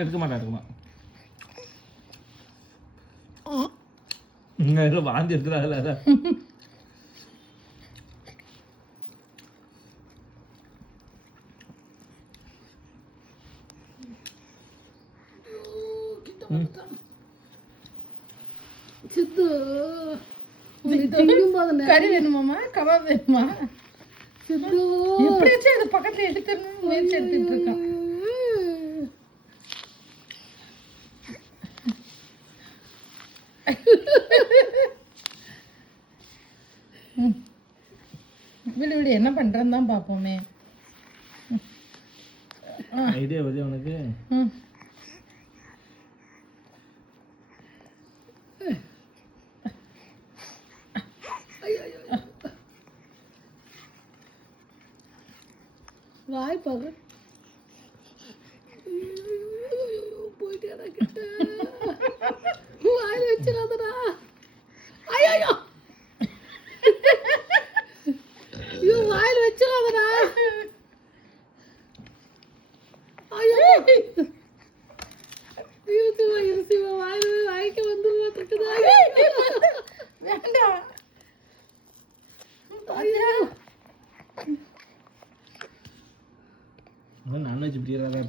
எடுக்க மாட்டேன் இங்கே வாந்தி எடுத்துறாங்கல்ல சித்து கறி வேணுமாம்மா கபாப் வேணுமா சித்து எப்படியாச்சும் அது பக்கத்துல எடுத்துடணும் முயற்சி எடுத்துட்டு இருக்கான் விடு விடு என்ன பண்றேன்னு தான் பார்ப்போமே ஐடியா வருது உனக்கு வாய் பாரு போயிட்டேடா கிட்ட வாயில வச்சிடாதடா ஐயோ ஐயோ வாயில வச்சிடாதடா ஐயோ சிவா வாயில வாய்க்க வந்துருவா தட்டுதா வேண்டாம் நான்வெஜ் பிரியறதா